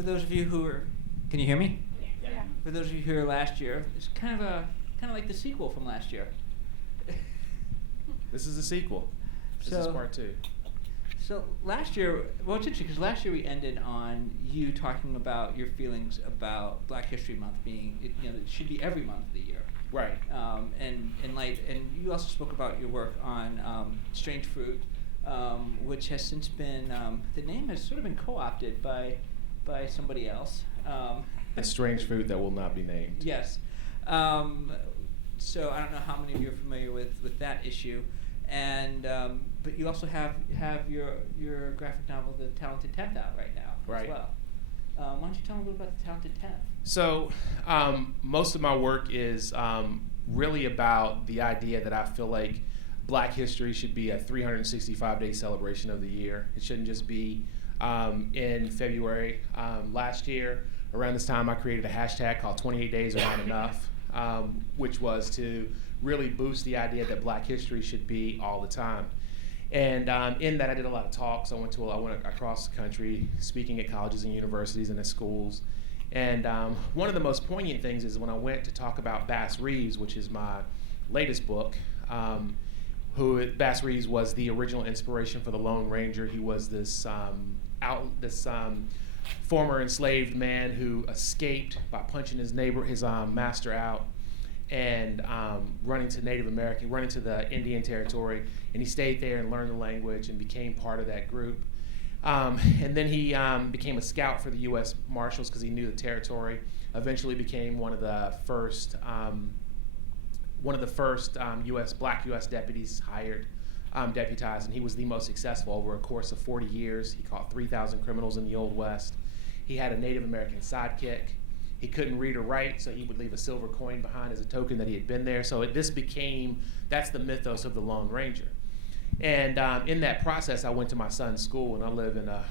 For those of you who are, can you hear me? Yeah. For those of you who were last year, it's kind of like the sequel from last year. This is a sequel. This is part 2. So last year, well, it's interesting because last year we ended on you talking about your feelings about Black History Month being, it should be every month of the year. Right. And you also spoke about your work on Strange Fruit, which has since been, the name has sort of been co-opted by somebody else. A strange fruit that will not be named. Yes. So I don't know how many of you are familiar with that issue. And but you also have your graphic novel, The Talented Tenth, out right now as well. Why don't you tell me a little about The Talented Tenth? So most of my work is really about the idea that I feel like Black history should be a 365-day celebration of the year. It shouldn't just be in February. Last year, around this time, I created a hashtag called 28 Days Are Not Enough, which was to really boost the idea that Black history should be all the time. And in that, I did a lot of talks. I went across the country speaking at colleges and universities and at schools. And one of the most poignant things is when I went to talk about Bass Reeves, which is my latest book, Bass Reeves was the original inspiration for the Lone Ranger. He was this former enslaved man who escaped by punching his master out, and running to the Indian Territory, and he stayed there and learned the language and became part of that group. And then he became a scout for the U.S. Marshals because he knew the territory. Eventually became one of the first black U.S. deputies hired, deputized, and he was the most successful over a course of 40 years. He caught 3,000 criminals in the Old West. He had a Native American sidekick. He couldn't read or write, so he would leave a silver coin behind as a token that he had been there. So that's the mythos of the Lone Ranger. And in that process, I went to my son's school, and I live in a,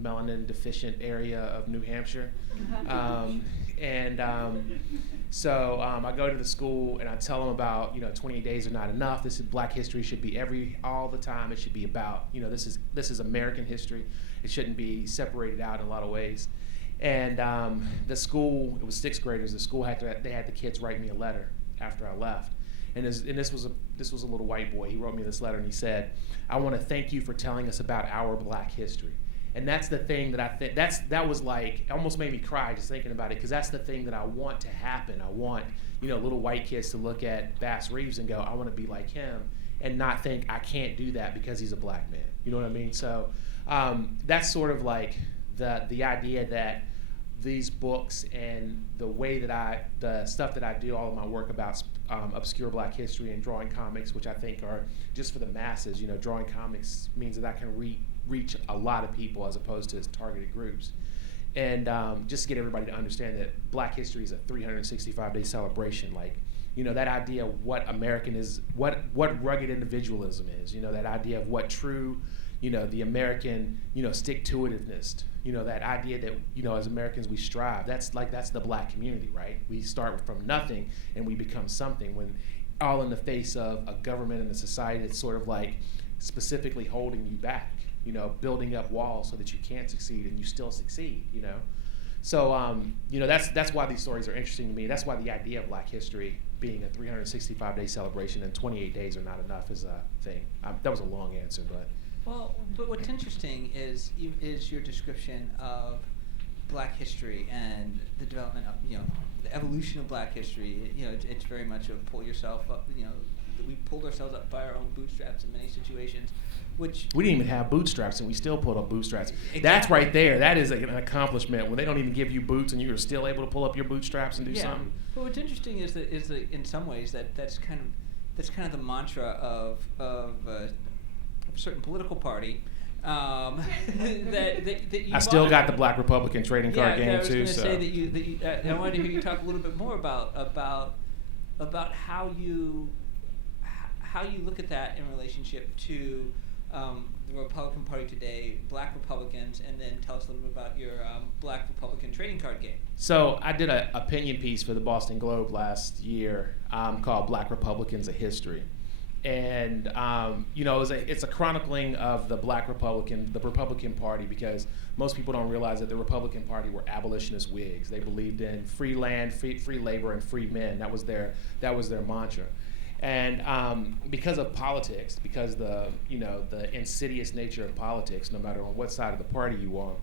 melanin deficient area of New Hampshire. So I go to the school and I tell them about, 28 days are not enough. This is Black history should be all the time. It should be about, this is American history. It shouldn't be separated out in a lot of ways. And the school, it was 6th graders. The school they had the kids write me a letter after I left. And this was a little white boy. He wrote me this letter and he said, "I want to thank you for telling us about our Black history." And that's the thing that I think that was like, it almost made me cry just thinking about it, because that's the thing that I want to happen. I want, little white kids to look at Bass Reeves and go, I want to be like him, and not think I can't do that because he's a Black man. You know what I mean? So that's sort of like the idea that these books and the stuff that I do, all of my work about obscure Black history and drawing comics, which I think are just for the masses. Drawing comics means that I can reach a lot of people as opposed to targeted groups. And just to get everybody to understand that Black history is a 365-day celebration. Like, that idea of what American is, what rugged individualism is, that idea of what true, the American, stick-to-itiveness, that idea that, as Americans we strive. That's the Black community, right? We start from nothing and we become something, when all in the face of a government and a society that's sort of like specifically holding you back, building up walls so that you can't succeed and you still succeed, So, that's why these stories are interesting to me. That's why the idea of Black history being a 365-day celebration and 28 days are not enough is a thing. That was a long answer, but. Well, but what's interesting is your description of Black history and the development of, the evolution of Black history. It's very much a pull yourself up, we pulled ourselves up by our own bootstraps in many situations, which... We didn't even have bootstraps, and we still pulled up bootstraps. Exactly. That's right there. That is an accomplishment, when they don't even give you boots and you're still able to pull up your bootstraps and do something. But what's interesting is that in some ways that's kind of the mantra of a certain political party. That you I still got the Black Republican trading card game too. I was going to say that I wanted to hear you talk a little bit more about how you look at that in relationship to the Republican Party today, Black Republicans, and then tell us a little bit about your Black Republican trading card game. So I did an opinion piece for the Boston Globe last year called "Black Republicans: A History." it's a chronicling of the Republican Party, because most people don't realize that the Republican Party were abolitionist Whigs. They believed in free land, free labor, and free men. That was their mantra. And because of politics, because the insidious nature of politics, no matter on what side of the party you are,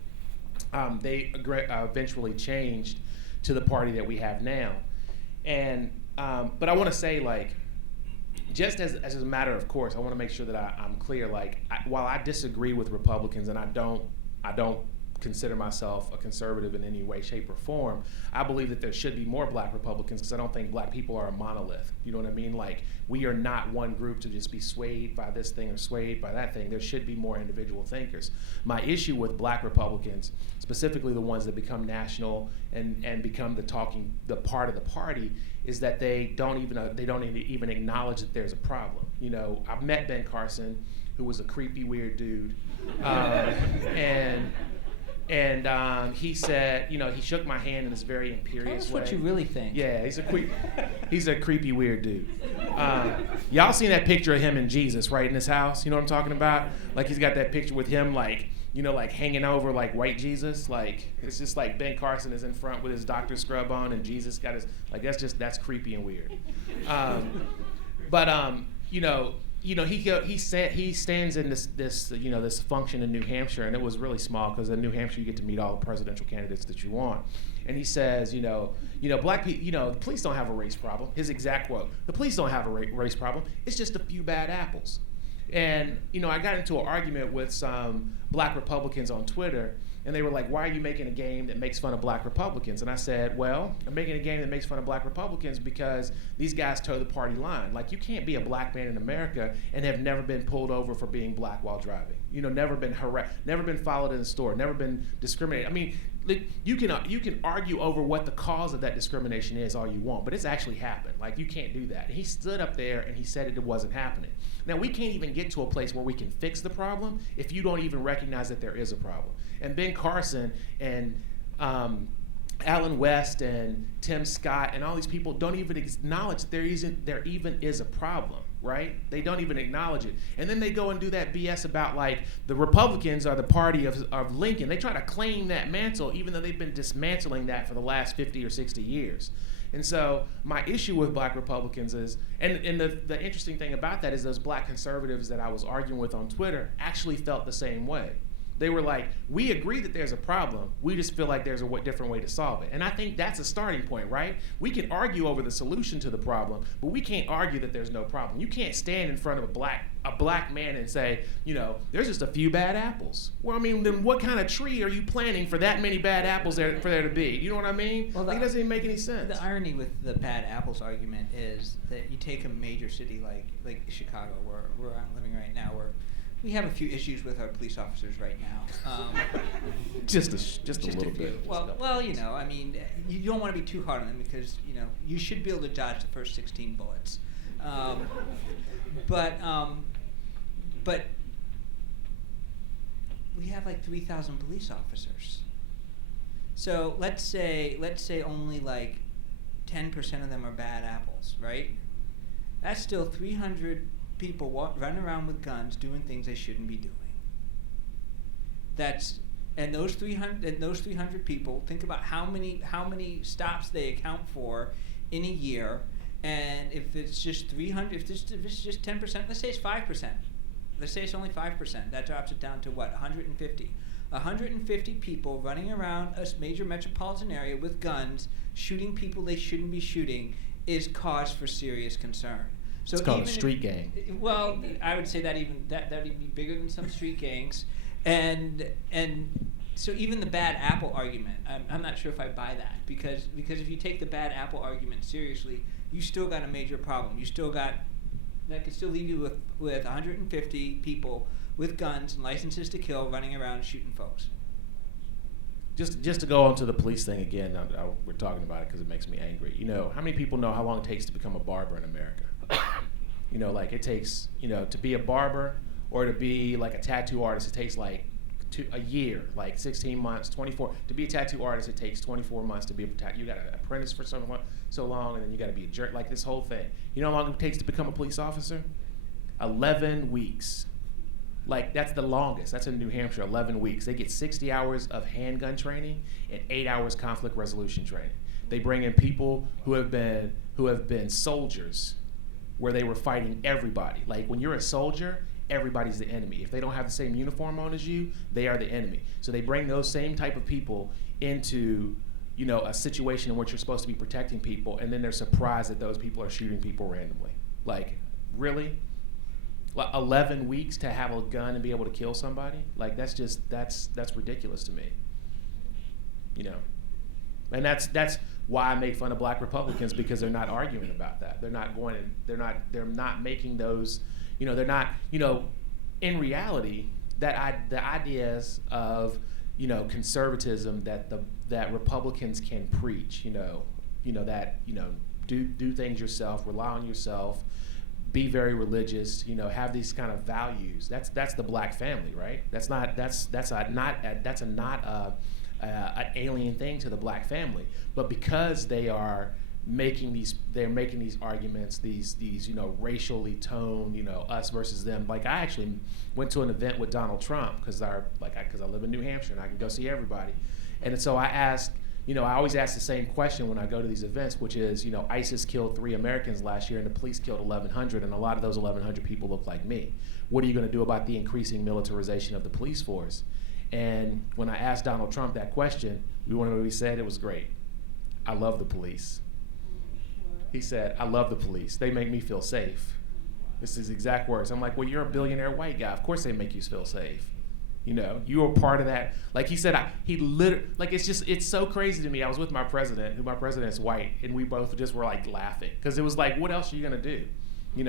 they eventually changed to the party that we have now. And but I want to say, like, just as a matter of course, I want to make sure that I'm clear. Like, while I disagree with Republicans, and I don't consider myself a conservative in any way, shape, or form, I believe that there should be more black Republicans, because I don't think black people are a monolith. You know what I mean? Like, we are not one group to just be swayed by this thing or swayed by that thing. There should be more individual thinkers. My issue with black Republicans, specifically the ones that become national and become the part of the party, is that they don't even acknowledge that there's a problem. You know, I've met Ben Carson, who was a creepy, weird dude, and he said, he shook my hand in this very imperious way. Tell us what you really think. Yeah, he's a creepy, weird dude. Y'all seen that picture of him and Jesus right in his house? You know what I'm talking about? Like, he's got that picture with him, like, like hanging over like white Jesus. Like, it's just like Ben Carson is in front with his doctor scrub on, and Jesus got his, like, that's creepy and weird. He stands in this function in New Hampshire, and it was really small, because in New Hampshire you get to meet all the presidential candidates that you want. And he says, black people, the police don't have a race problem. His exact quote: "The police don't have a race problem. It's just a few bad apples." And I got into an argument with some black Republicans on Twitter, and they were like, "Why are you making a game that makes fun of black Republicans?" And I said, well, I'm making a game that makes fun of black Republicans because these guys toe the party line. Like, you can't be a black man in America and have never been pulled over for being black while driving. Never been harassed, never been followed in the store, never been discriminated. I mean, you can argue over what the cause of that discrimination is all you want, but it's actually happened. Like, you can't do that. And he stood up there and he said it wasn't happening. Now, we can't even get to a place where we can fix the problem if you don't even recognize that there is a problem. And Ben Carson and Alan West and Tim Scott and all these people don't even acknowledge that there even is a problem, right? They don't even acknowledge it. And then they go and do that BS about, like, the Republicans are the party of Lincoln. They try to claim that mantle, even though they've been dismantling that for the last 50 or 60 years. And so my issue with black Republicans is, and the interesting thing about that is those black conservatives that I was arguing with on Twitter actually felt the same way. They were like, we agree that there's a problem. We just feel like there's a different way to solve it. And I think that's a starting point, right? We can argue over the solution to the problem, but we can't argue that there's no problem. You can't stand in front of a black man and say, there's just a few bad apples. Well, I mean, then what kind of tree are you planting for that many bad apples for there to be? You know what I mean? Well, it doesn't even make any sense. The irony with the bad apples argument is that you take a major city like Chicago, where I'm living right now, where we have a few issues with our police officers right now. Just a little bit. Well, I mean, you don't want to be too hard on them, because you should be able to dodge the first 16 bullets. But we have like 3,000 police officers. So let's say only like 10% of them are bad apples, right? That's still 300 people running around with guns doing things they shouldn't be doing. And those 300 people, think about how many stops they account for in a year. And if it's just 300, if it's just 10%, let's say it's 5%. Let's say it's only 5%. That drops it down to what? 150. 150 people running around a major metropolitan area with guns, shooting people they shouldn't be shooting, is cause for serious concern. So it's called a street gang. Well, I would say that would be bigger than some street gangs, and so even the bad apple argument, I'm not sure if I buy that, because if you take the bad apple argument seriously, you still got a major problem. You still got, that could still leave you with 150 people with guns and licenses to kill running around shooting folks. Just to go on to the police thing again, we're talking about it because it makes me angry. How many people know how long it takes to become a barber in America? Like, it takes, to be a barber or to be like a tattoo artist, it takes like a year, like 16 months, 24. To be a tattoo artist, it takes 24 months to be you got to apprentice for so long, and then you got to be a jerk, like this whole thing. You know how long it takes to become a police officer? 11 weeks. Like, that's the longest. That's in New Hampshire, 11 weeks. They get 60 hours of handgun training and 8 hours conflict resolution training. They bring in people who have been soldiers, where they were fighting everybody. Like, when you're a soldier, everybody's the enemy. If they don't have the same uniform on as you, they are the enemy. So they bring those same type of people into, a situation in which you're supposed to be protecting people, and then they're surprised that those people are shooting people randomly. Like, really? 11 weeks to have a gun and be able to kill somebody? Like, that's ridiculous to me. And that's why I make fun of black Republicans, because they're not arguing about that. They're not making those, they're not, in reality, the ideas of, conservatism that Republicans can preach, do things yourself, rely on yourself, be very religious, have these kind of values. That's the black family, right? That's not an alien thing to the black family. But because they are making these arguments, these racially toned, us versus them. Like, I actually went to an event with Donald Trump because I live in New Hampshire and I can go see everybody. And so I asked, I always ask the same question when I go to these events, which is, ISIS killed 3 Americans last year and the police killed 1,100, and a lot of those 1,100 people look like me. What are you going to do about the increasing militarization of the police force? And when I asked Donald Trump that question, you want to know what he said? It was great. I love the police. He said, I love the police. They make me feel safe. This is his exact words. I'm like, well, you're a billionaire white guy. Of course they make you feel safe. You were part of that. Like he said, it's so crazy to me. I was with my president, my president's white, and we both just were like laughing. Because it was like, what else are you going to do?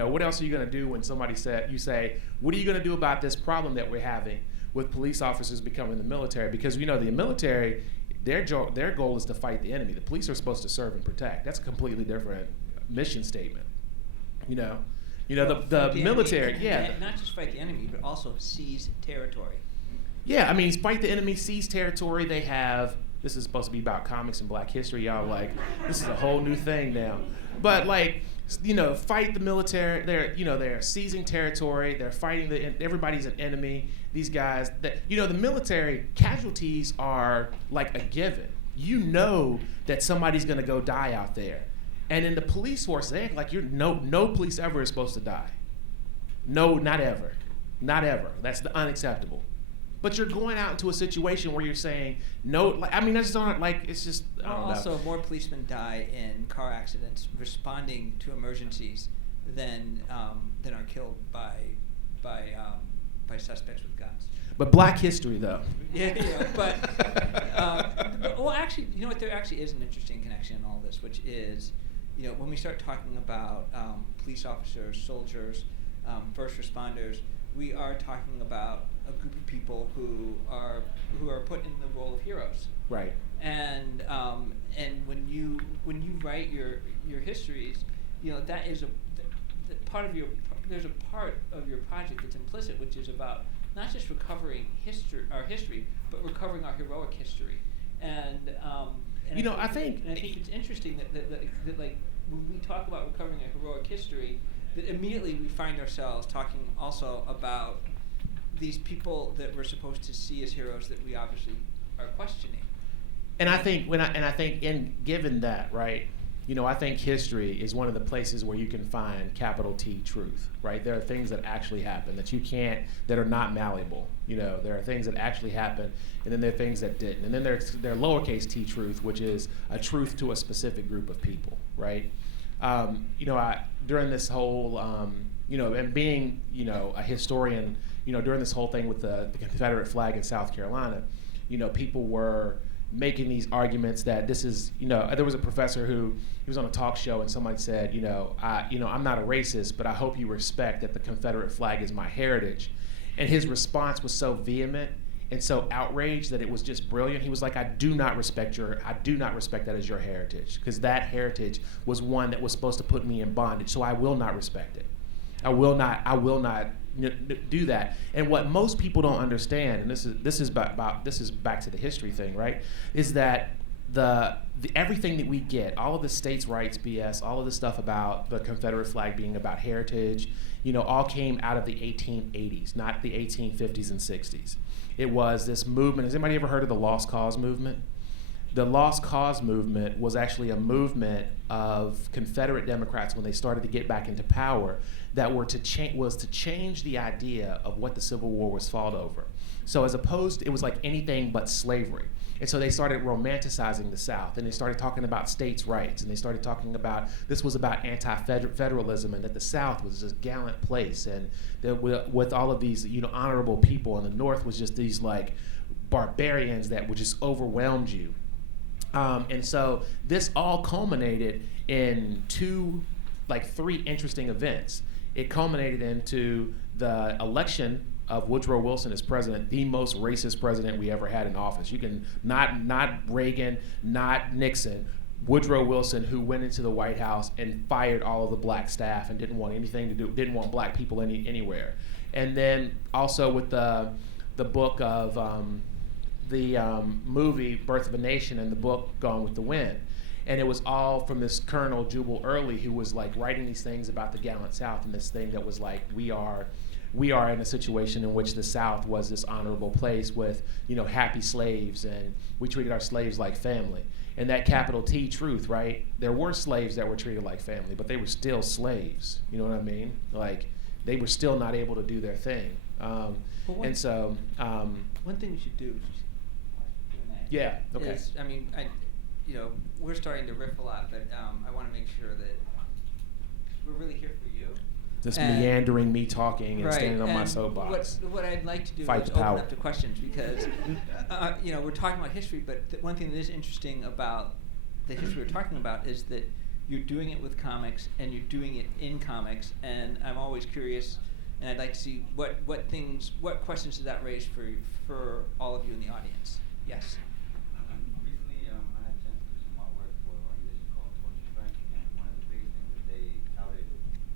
What else are you going to do when somebody you say, what are you going to do about this problem that we're having with police officers becoming the military? Because the military, their goal is to fight the enemy. The police are supposed to serve and protect. That's a completely different mission statement. The military, not just fight the enemy, but also seize territory. Yeah, I mean, fight the enemy, seize territory. They have, this is supposed to be about comics and black history. Y'all like, this is a whole new thing now. But like, fight the military. They're seizing territory. They're fighting everybody's an enemy. These guys, the military casualties are like a given. That somebody's gonna go die out there. And in the police force, they act like no police ever is supposed to die. No, not ever. Not ever. That's unacceptable. But you're going out into a situation where you're saying no. I mean, that's not like it's just. I don't also, know. More policemen die in car accidents responding to emergencies than are killed by suspects with guns. But black history, though. Yeah, but well, actually, what? There actually is an interesting connection in all this, which is, when we start talking about police officers, soldiers, first responders, we are talking about a group of people who are put in the role of heroes. Right. And when you write your histories, that is there's a part of your project that's implicit, which is about not just recovering our history, but recovering our heroic history. And I think it's interesting that like when we talk about recovering a heroic history, that immediately we find ourselves talking also about these people that we're supposed to see as heroes that we obviously are questioning. And I think given that, right, I think history is one of the places where you can find capital T truth, right? There are things that actually happen that are not malleable. There are things that actually happen, and then there are things that didn't. And then there are lowercase t truth, which is a truth to a specific group of people, right? During this whole, and being, a historian, during this whole thing with the Confederate flag in South Carolina, people were making these arguments that this is, there was a professor he was on a talk show and somebody said, I'm not a racist, but I hope you respect that the Confederate flag is my heritage. And his response was so vehement and so outraged that it was just brilliant. He was like, I do not respect that as your heritage, because that heritage was one that was supposed to put me in bondage, so I will not respect it. I will not do that. And what most people don't understand, and this is back to the history thing, right? Is that the everything that we get, all of the states' rights BS, all of the stuff about the Confederate flag being about heritage, all came out of the 1880s, not the 1850s and 60s. It was this movement. Has anybody ever heard of the Lost Cause movement? The Lost Cause movement was actually a movement of Confederate Democrats when they started to get back into power that was to change the idea of what the Civil War was fought over. So as opposed, it was like anything but slavery. And so they started romanticizing the South, and they started talking about states' rights, and they started talking about this was about anti-federalism, and that the South was this gallant place, and that with all of these honorable people, and the North was just these like barbarians that would just overwhelmed you. And so this all culminated in three interesting events. It culminated into the election of Woodrow Wilson as president, the most racist president we ever had in office. You can not Reagan, not Nixon, Woodrow Wilson, who went into the White House and fired all of the black staff and didn't want anything to do, didn't want black people anywhere. And then also with the book of the movie Birth of a Nation and the book Gone with the Wind. And it was all from this Colonel Jubal Early, who was like writing these things about the gallant South, and this thing that was like, we are in a situation in which the South was this honorable place with, happy slaves, and we treated our slaves like family. And that capital T truth, right? There were slaves that were treated like family, but they were still slaves. You know what I mean? Like, they were still not able to do their thing. One thing you should do, yeah, okay. is, we're starting to riff a lot, but I want to make sure that we're really here for you. Just meandering, me talking, and standing on my soapbox. What I'd like to do is Fight open power. up to questions, because we're talking about history, but one thing that is interesting about the history we're talking about is that you're doing it with comics, and you're doing it in comics, and I'm always curious, and I'd like to see what questions does that raise for all of you in the audience. Yes. Recently, I had a chance to do some artwork for an organization called Torture Strike, and one of the biggest things that they touted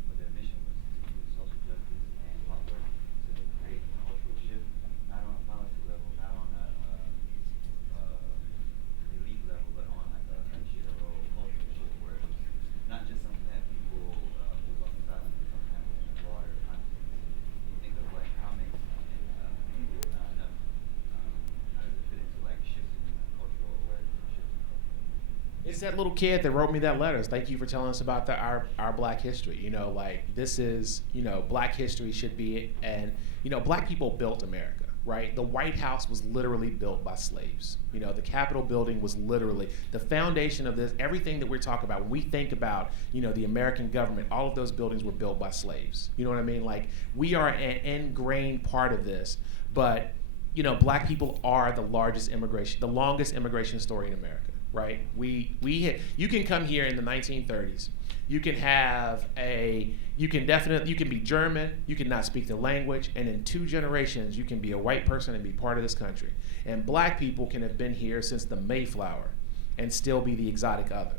for their mission was to use social justice and artwork to create a cultural shift, not on a policy level, not on a elite level, but on like a general cultural shift where it's not just something that people move off the side of, but something that was in a broader context. You think of like comics and people not enough. How does it fit into like shifting cultural awareness and shifting cultural? It's that little kid that wrote me that letter. Thank you for telling us about our Black history. This is, Black history should be, and, Black people built America, right? The White House was literally built by slaves. The Capitol building was literally the foundation of this. Everything that we're talking about, when we think about, the American government, all of those buildings were built by slaves. You know what I mean? Like, we are an ingrained part of this, but, Black people are the longest immigration story in America. Right? You can come here in the 1930s. You can be German, you can not speak the language, and in 2 generations you can be a white person and be part of this country. And Black people can have been here since the Mayflower and still be the exotic other.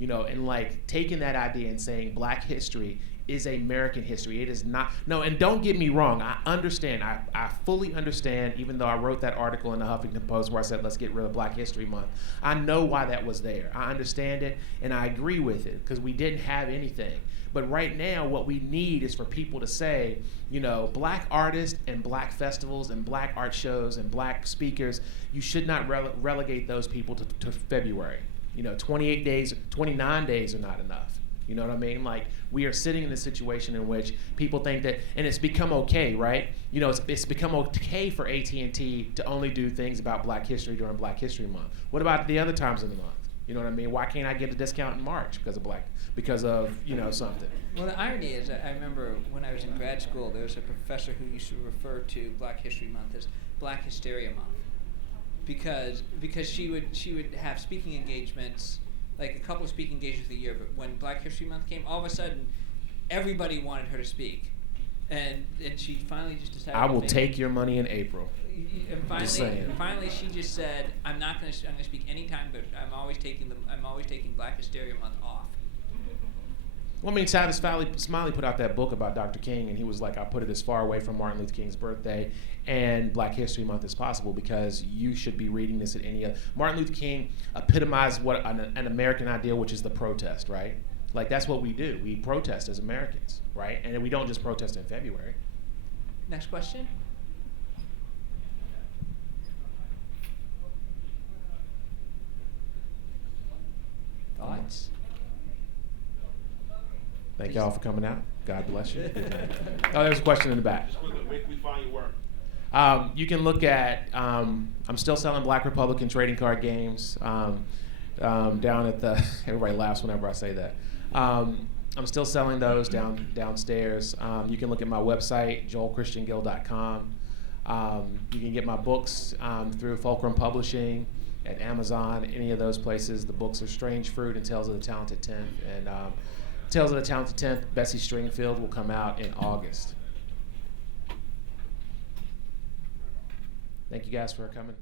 And like taking that idea and saying Black history is American history. It is not. No, and don't get me wrong. I understand. I fully understand, even though I wrote that article in the Huffington Post where I said, let's get rid of Black History Month. I know why that was there. I understand it, and I agree with it, because we didn't have anything. But right now, what we need is for people to say, Black artists and Black festivals and Black art shows and Black speakers, you should not relegate those people to February. 28 days, 29 days are not enough. You know what I mean? Like, we are sitting in a situation in which people think that, and it's become okay, right? It's become okay for AT&T to only do things about Black history during Black History Month. What about the other times of the month? You know what I mean? Why can't I get a discount in March because of something? Well, the irony is, I remember when I was in grad school, there was a professor who used to refer to Black History Month as Black Hysteria Month, because she would have speaking engagements, like a couple of speaking engagements a year, but when Black History Month came, all of a sudden, everybody wanted her to speak. And she finally just decided I will take your money in April. And finally she just said, I'm going to speak anytime, but I'm always taking Black Hysteria Month off. Well, I mean, Tavis Smiley put out that book about Dr. King, and he was like, I put it as far away from Martin Luther King's birthday and Black History Month as possible, because you should be reading this at any other. Martin Luther King epitomized what an American ideal, which is the protest, right? Like, that's what we do. We protest as Americans, right? And we don't just protest in February. Next question. Thoughts? Thank y'all for coming out. God bless you. Oh, there's a question in the back. Just quickly, where can we find your work? You can look at, I'm still selling Black Republican trading card games down at the, everybody laughs whenever I say that. I'm still selling those downstairs. You can look at my website, joelchristiangill.com. You can get my books through Fulcrum Publishing, at Amazon, any of those places. The books are Strange Fruit and Tales of the Talented Tenth. And Tales of the Talented Tenth, Bessie Stringfield, will come out in August. Thank you guys for coming.